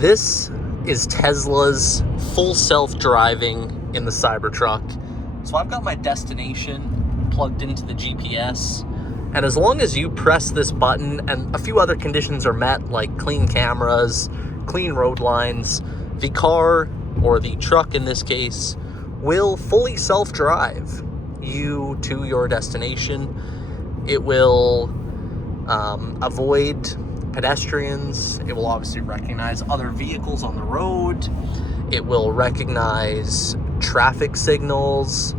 This is Tesla's full self-driving in the Cybertruck. So I've got my destination plugged into the GPS, and as long as you press this button and a few other conditions are met, like clean cameras, clean road lines, the car, or the truck in this case, will fully self-drive you to your destination. It will avoid pedestrians. It will obviously recognize other vehicles on the road. It will recognize traffic signals,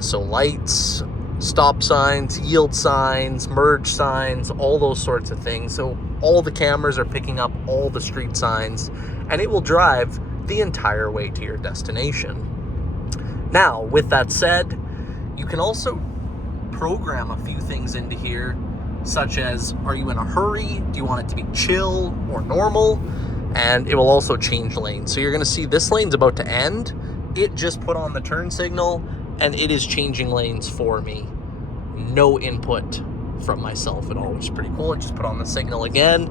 so lights, stop signs, yield signs, merge signs, all those sorts of things. So all the cameras are picking up all the street signs, and it will drive the entire way to your destination. Now, with that said, you can also program a few things into here, such as, are you in a hurry? Do you want it to be chill or normal? And it will also change lanes. So you're gonna see this lane's about to end. It just put on the turn signal and it is changing lanes for me. No input from myself at all, which is pretty cool. It just put on the signal again,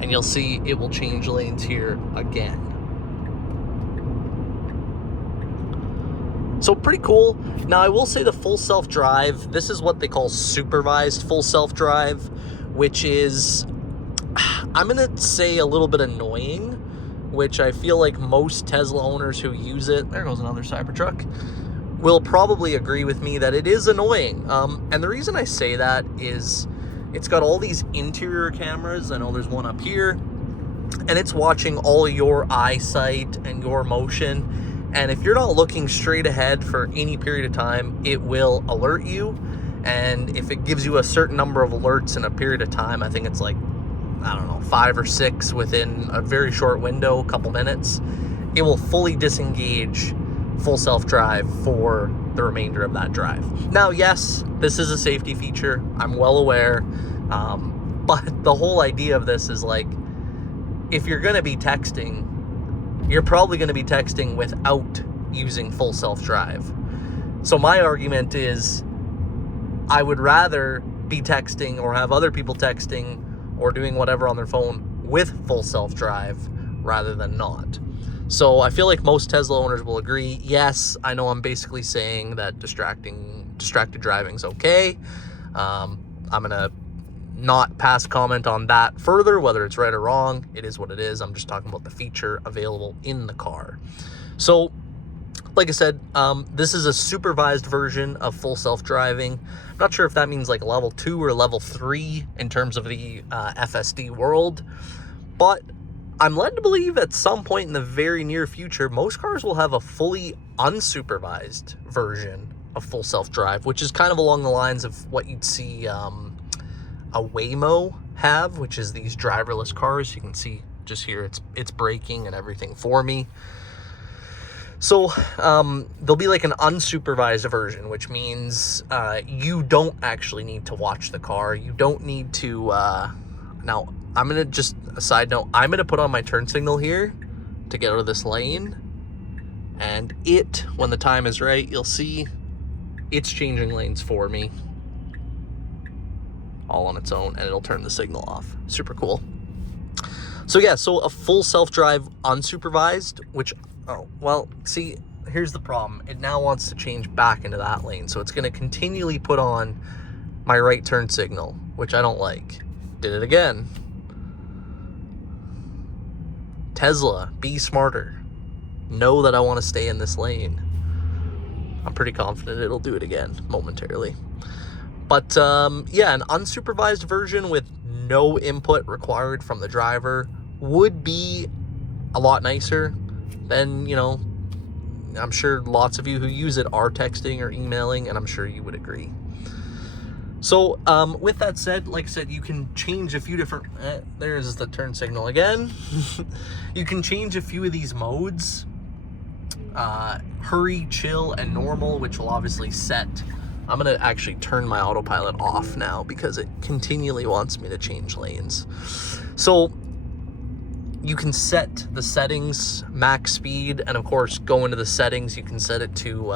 and you'll see it will change lanes here again. So pretty cool. Now I will say the full self-drive, this is what they call supervised full self-drive, which is, I'm gonna say, a little bit annoying, which I feel like most Tesla owners who use it, there goes another Cybertruck, will probably agree with me that it is annoying. And the reason I say that is it's got all these interior cameras. I know there's one up here, and it's watching all your eyesight and your motion. And if you're not looking straight ahead for any period of time, it will alert you. And if it gives you a certain number of alerts in a period of time, I think it's like, I don't know, 5 or 6 within a very short window, a couple minutes, it will fully disengage full self-drive for the remainder of that drive. Now, yes, this is a safety feature. I'm well aware. But the whole idea of this is, like, if you're going to be texting, you're probably going to be texting without using full self-drive. So my argument is, I would rather be texting or have other people texting or doing whatever on their phone with full self-drive rather than not. So I feel like most Tesla owners will agree. Yes, I know I'm basically saying that distracted driving is okay. I'm going to not pass comment on that further, whether it's right or wrong. It is what it is. I'm just talking about the feature available in the car. So, like I said, this is a supervised version of full self-driving. I'm not sure if that means like level 2 or level 3 in terms of the FSD world, but I'm led to believe at some point in the very near future, most cars will have a fully unsupervised version of full self-drive, which is kind of along the lines of what you'd see a Waymo have, which is these driverless cars. You can see just here, it's braking and everything for me. So there'll be like an unsupervised version, which means you don't actually need to watch the car. You don't need to, now I'm gonna, just a side note, I'm gonna put on my turn signal here to get out of this lane, and it, when the time is right, you'll see it's changing lanes for me all on its own, and it'll turn the signal off. Super cool. So yeah, so a full self-drive unsupervised, which, oh, well, see, here's the problem. It now wants to change back into that lane. So it's going to continually put on my right turn signal, which I don't like. Did it again. Tesla, be smarter. Know that I want to stay in this lane. I'm pretty confident it'll do it again momentarily. But yeah, an unsupervised version with no input required from the driver would be a lot nicer. Then, you know, I'm sure lots of you who use it are texting or emailing, and I'm sure you would agree. So with that said, like I said, you can change a few different, there's the turn signal again. You can change a few of these modes, hurry, chill, and normal, which will obviously set. I'm going to actually turn my autopilot off now because it continually wants me to change lanes. So you can set the settings, max speed, and of course go into the settings. You can set it to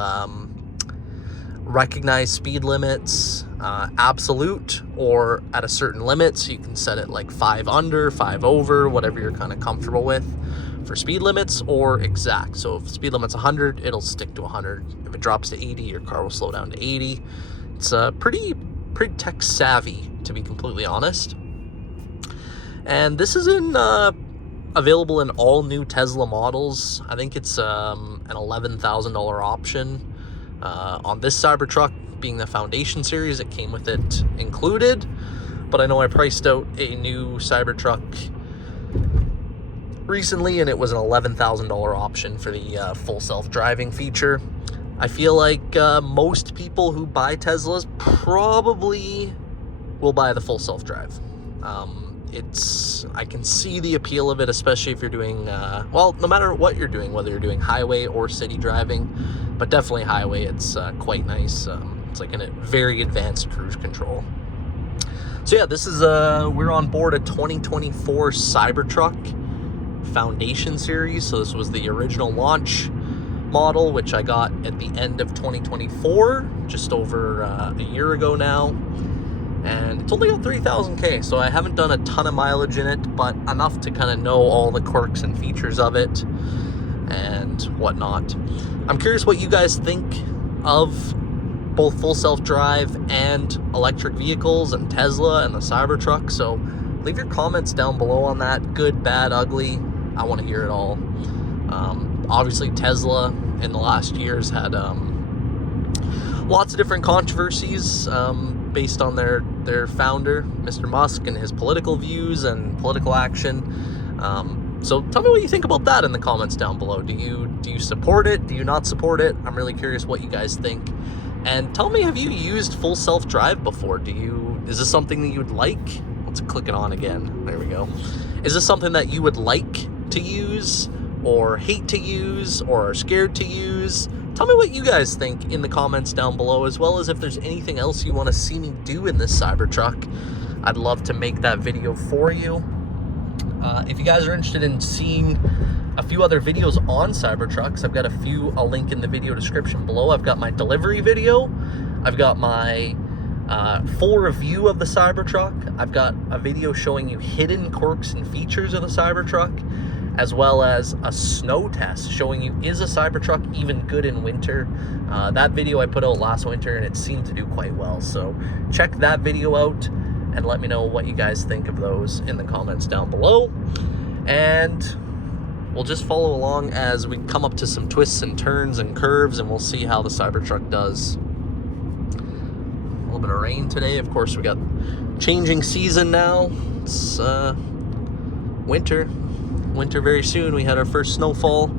recognize speed limits, absolute or at a certain limit. So you can set it like 5 under, 5 over, whatever you're kind of comfortable with for speed limits, or exact. So if speed limit's 100, it'll stick to 100. If it drops to 80, your car will slow down to 80. It's pretty tech savvy, to be completely honest. And this is available in all new Tesla models. I think it's an $11,000 option. On this Cybertruck, being the Foundation series, it came with it included. But I know I priced out a new Cybertruck recently, and it was an $11,000 option for the full self-driving feature. I feel like most people who buy Teslas probably will buy the full self-drive. I can see the appeal of it, especially if you're doing, well, no matter what you're doing, whether you're doing highway or city driving, but definitely highway, it's quite nice. It's like a very advanced cruise control. So yeah, this is, we're on board a 2024 Cybertruck Foundation series. So this was the original launch model, which I got at the end of 2024, just over a year ago now. And it's only got 3,000K, so I haven't done a ton of mileage in it, but enough to kind of know all the quirks and features of it and whatnot. I'm curious what you guys think of both full self-drive and electric vehicles and Tesla and the Cybertruck, so leave your comments down below on that. Good, bad, ugly. I want to hear it all. Obviously, Tesla in the last years had lots of different controversies based on their founder, Mr. Musk, and his political views and political action. So tell me what you think about that in the comments down below. Do you support it? Do you not support it? I'm really curious what you guys think. And tell me, have you used full self-drive before? Is this something that you would like? Let's click it on again. There we go. Is this something that you would like to use, or hate to use, or are scared to use? Tell me what you guys think in the comments down below, as well as if there's anything else you want to see me do in this Cybertruck. I'd love to make that video for you. If you guys are interested in seeing a few other videos on Cybertrucks, I've got a few I'll link in the video description below. I've got my delivery video. I've got my full review of the Cybertruck. I've got a video showing you hidden quirks and features of the Cybertruck, as well as a snow test showing you, is a Cybertruck even good in winter? That video I put out last winter, and it seemed to do quite well. So check that video out and let me know what you guys think of those in the comments down below. And we'll just follow along as we come up to some twists and turns and curves, and we'll see how the Cybertruck does. A little bit of rain today. Of course, we got changing season now. It's winter very soon. We had our first snowfall.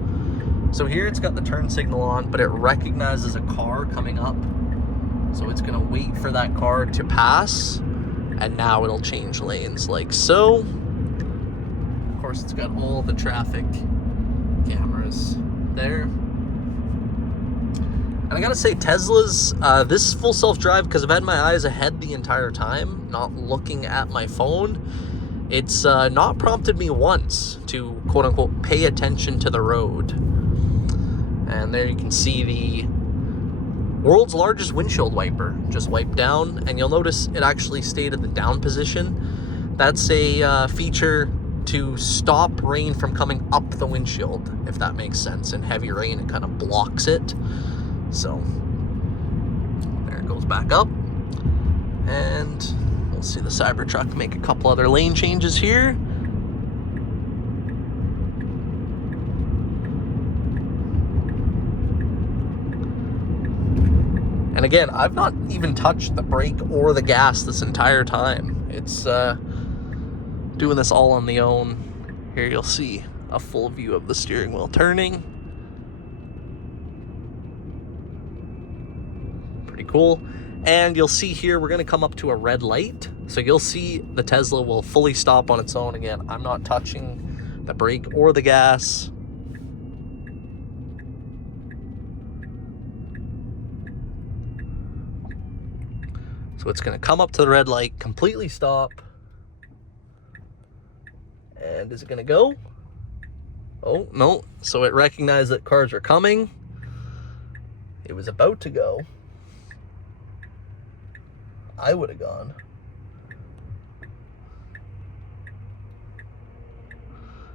So here it's got the turn signal on, but it recognizes a car coming up. So it's gonna wait for that car to pass, and now it'll change lanes like so. Of course, it's got all the traffic cameras there. And I gotta say, Tesla's, this full self-drive, because I've had my eyes ahead the entire time, not looking at my phone, it's not prompted me once to, quote-unquote, pay attention to the road. And there you can see the world's largest windshield wiper just wiped down, and you'll notice it actually stayed at the down position. That's a feature to stop rain from coming up the windshield, if that makes sense. In heavy rain, it kind of blocks it. So there it goes back up, and we'll see the Cybertruck make a couple other lane changes here. And again, I've not even touched the brake or the gas this entire time. It's doing this all on the own. Here you'll see a full view of the steering wheel turning. Pretty cool. And you'll see here, we're gonna come up to a red light. So you'll see the Tesla will fully stop on its own. Again, I'm not touching the brake or the gas. So it's gonna come up to the red light, completely stop. And is it gonna go? Oh, no. So it recognized that cars were coming. It was about to go. I would have gone.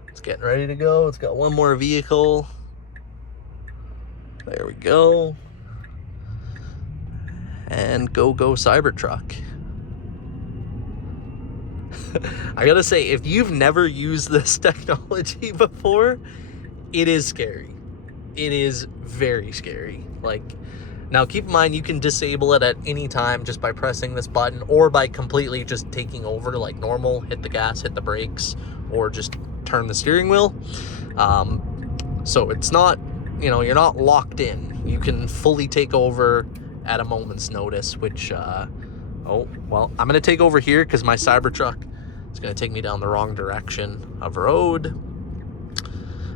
It's getting ready to go. It's got one more vehicle. There we go. And go Cybertruck. I gotta say, if you've never used this technology before, it is scary. It is very scary. Like, now keep in mind, you can disable it at any time just by pressing this button, or by completely just taking over like normal, hit the gas, hit the brakes, or just turn the steering wheel. So it's not, you know, you're not locked in. You can fully take over at a moment's notice, which, oh, well, I'm going to take over here because my Cybertruck is going to take me down the wrong direction of road.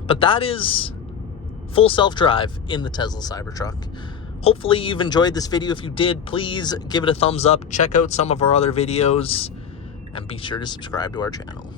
But that is full self-drive in the Tesla Cybertruck. Hopefully you've enjoyed this video. If you did, please give it a thumbs up. Check out some of our other videos and be sure to subscribe to our channel.